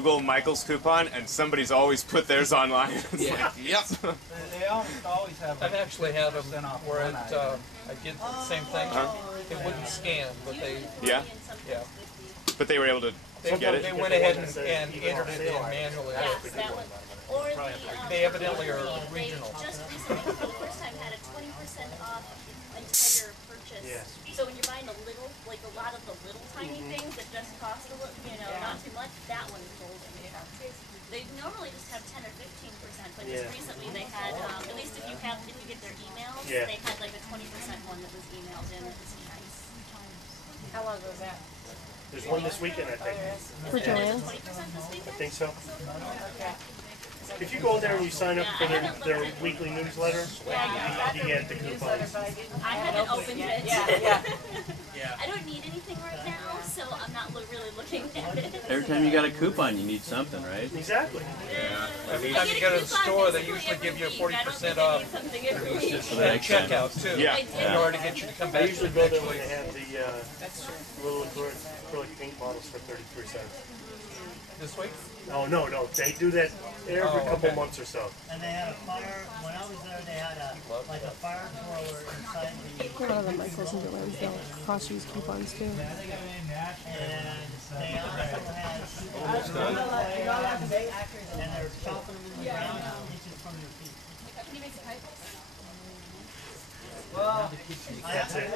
Google Michael's coupon, and somebody's always put theirs online. Yeah. Yep. They always have. I've actually had them where it, I did the same thing. It wouldn't scan, but they. Yeah. Yeah. But they were able to get it. They went ahead and entered it in manually. Yes, that one. Or They evidently are regional. Just recently, for the first time, had a 20% off entire purchase. Yes. So when you're buying a little, like a lot of the little tiny things that just cost a little, not too much, that one is golden. They normally just have 10 or 15%, but just recently they had, at least if you get their emails, they had like a 20% one that was emailed in. It was nice. How long was that? There's one this weekend, I think. For Joanne? 20% this weekend? I think so. Okay. If you go there and you sign up for their weekly newsletter, you get the coupons. I haven't opened it. Yeah. I don't need anything right now, so I'm not really looking at it. Every time you got a coupon, you need something, right? Exactly. Every time you go to the store, they usually give you a 40% off at checkout, too, in order to get you to come back. I usually go there when they have the little acrylic paint bottles for 30%. This week? Oh, no. They do that every couple months or so. And they had a fire, when I was there, they had like a fire thrower inside the... A lot of the Michaels and Joanne's, they'll cost use coupons too. And they also had... Almost done. And they're chopping them in the ground inches from your feet. Can you make the pipe? That's it.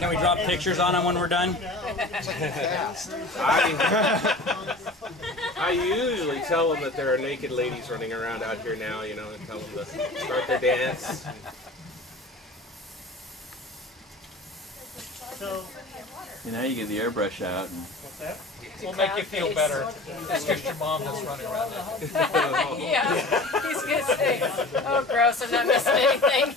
Can we drop pictures on them when we're done? I usually tell them that there are naked ladies running around out here now, and tell them to start their dance. So... Now you get the airbrush out. And We'll make you feel better. It's just your mom that's running around. Yeah, he's going to say, oh gross, I'm not missing anything.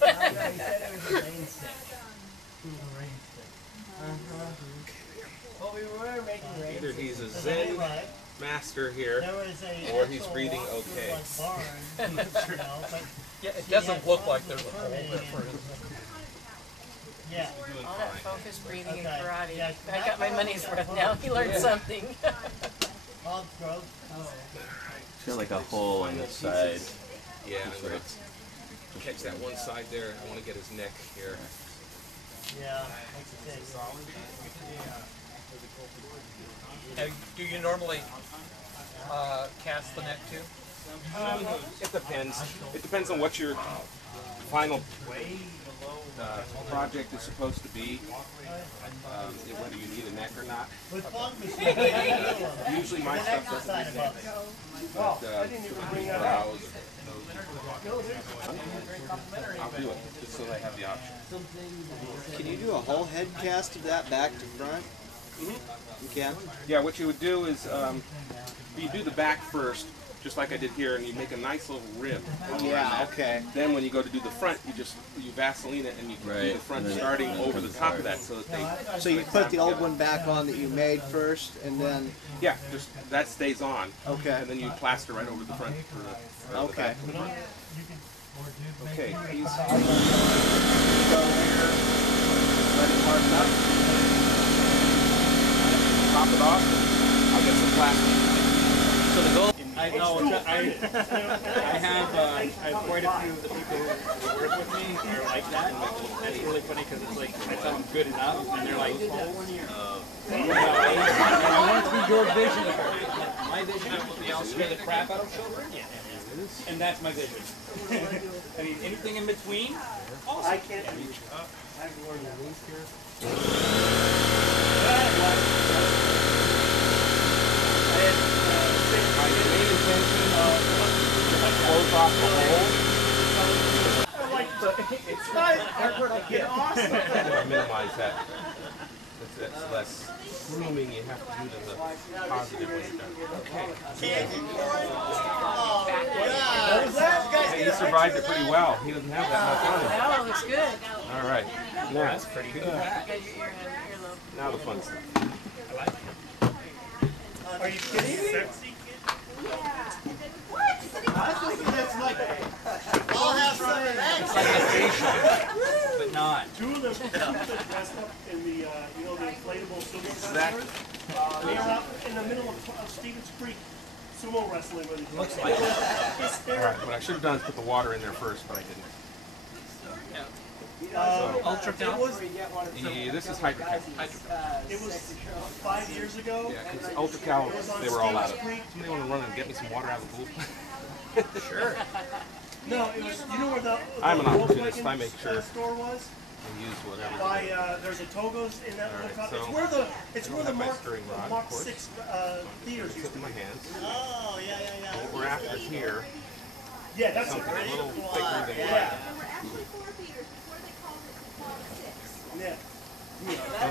Either he's a Zen master here, or he's breathing okay. Yeah, it doesn't look like there's a hole there for his... Yeah. All that focus breathing and karate. I got my money's worth now. He learned something. it's got like a hole on the side. Yeah, I'm going to catch that one side there. I want to get his neck here. Yeah. Do you normally cast the neck too? It depends. It depends on what your final project is supposed to be, whether you need a neck or not. Usually my stuff doesn't need neck. But brows, I'll do it, just so they have the option. Can you do a whole head cast of that back to front? You can? Yeah, what you would do is, you do the back first, just like I did here, and you make a nice little rim. Yeah, okay. Then when you go to do the front, you Vaseline it and you do the front starting over the top of that, so that they... So you put the old one back on that you made first, and then... Yeah, just that stays on. Okay. And then you plaster right over the front for the okay. back. Okay, he's... Let it harden up. Pop it off. I'll get some plastic. So the goal. I have quite a few of the people who work with me are like that. And it's really funny because it's like I tell them good enough, and they're like, I want to be your vision. My vision is to scare the crap out of children, and that's my vision. I mean, anything in between, awesome. I can't reach up. I've learned at least here. My main intention of close off the hole. It's not awesome. I want to minimize that. That's less grooming you have to do to the positive when you're done. Okay. He survived it pretty well. He doesn't have that much on him. Oh, looks good. All right. Now, that's pretty good. Now the fun stuff. Are you kidding me? What? I'll have some of that. It's like a facial, but not. Two of them dressed up in the, you know, the inflatable sumo wrestlers. They are out in the middle of Stevens Creek sumo wrestling with each other. Looks like it. Alright, what I should have done is put the water in there first, but I didn't. Ultra Cal? This is HydroCal. It was 5 years ago. Yeah, because UltraCal, they were all out of it. Somebody want to run and get me some water out of the pool? Sure. No, it was, you know where the I'm an opportunist. I make sure store was? I use whatever. By, there's a Togo's in that little cup. So it's where the Mark 6 theaters used to be. my hands. Oh, yeah. What we're after here, Yeah, that's something a a little thicker than that. Yeah. But I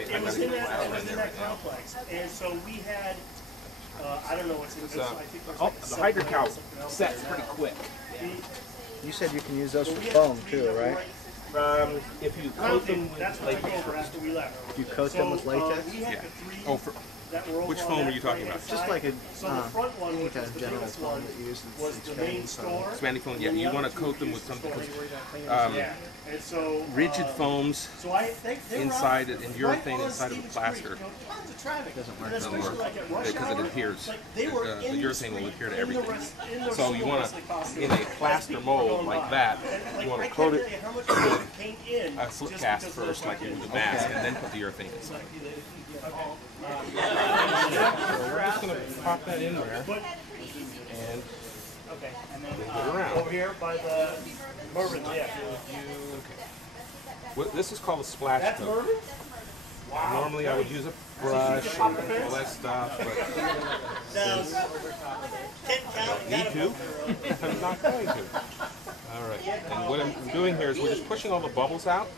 it was in that complex, and so we had, I don't know what's in this. I think there's like the HydroCal sets pretty quick. You said you can use those for foam too, right? If you coat them that's with what I latex. over after we left. You coat them with latex? We had Yeah. the three Oh, for, that were over which on foam that are you talking right-hand about? Just side. like a So the front one, any which kind was of the general biggest foam one, that you use in was the main store. expanding foam, yeah, and the you other want to two coat them were with used something stores. because Yeah, and so rigid foams so they were inside out it and right urethane on inside of the Stevens plaster Creek, you know, tons of traffic. Doesn't work. And especially like at rush because it hour, adheres. like they were The in urethane street, will adhere to in the everything. in the So you sumo want wrestling to, costume, in a as plaster people were mold going like by. that, And, you want I to can't coat tell it you how much people came in a slip just cast because of first, the like you fucking- would the mask, and then put the urethane inside. So we're just going to pop that in there But and okay, and then move it around. over here by the Mervyn, yeah. This is called a splash That's coat. Mervyn? Wow. Normally I would use a brush and all that stuff, but need to. I'm not going to. All right. And what I'm doing here is we're just pushing all the bubbles out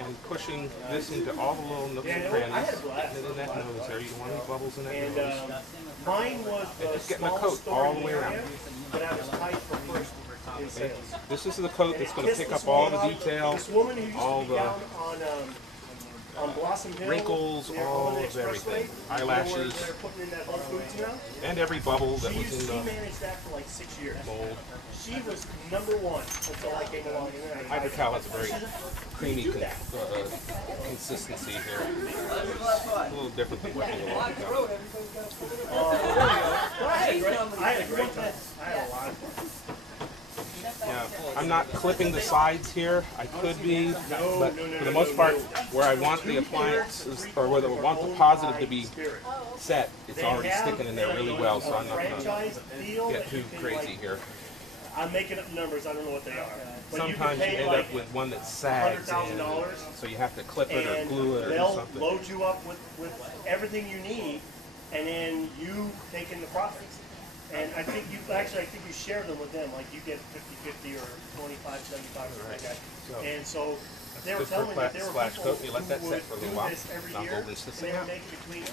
and pushing this into all the little nooks and crannies. And in that nose there, you don't want any bubbles in that And nose. mine was And the just getting the smallest coat all store the way in around. area, but I was tight for first in sales. This is the coat that's going to Kissed pick this up all woman the on- detail, This woman who used all to be the down on Blossom Hill, wrinkles, there all on the of expressway, everything. you know, where Eyelashes, they're putting in that Whole Foods now. and every bubble that She was in the managed that for like 6 years. mold. She was number one until I came along. And then HydroCal has a very creamy consistency here. A little different than what you want. I had a great time. I had a lot of fun. Yeah, I'm not clipping the sides here. I could be, but for the most part, where I want the appliance, or where I want the positive to be set, it's already sticking in there really well, so I'm not going to get too crazy here. I'm making up numbers. I don't know what they are. But Sometimes you end up with one that sags in, so you have to clip it or glue it or do they'll something. load you up with everything you need, and then you take in the profits. And I think you share them with them. Like you get 50-50 or 25-75 or something like that. And so they were Good for telling me that there were splash people coat. You let that who set for a would little do while. this every Knock year, over and sit and they down. would make between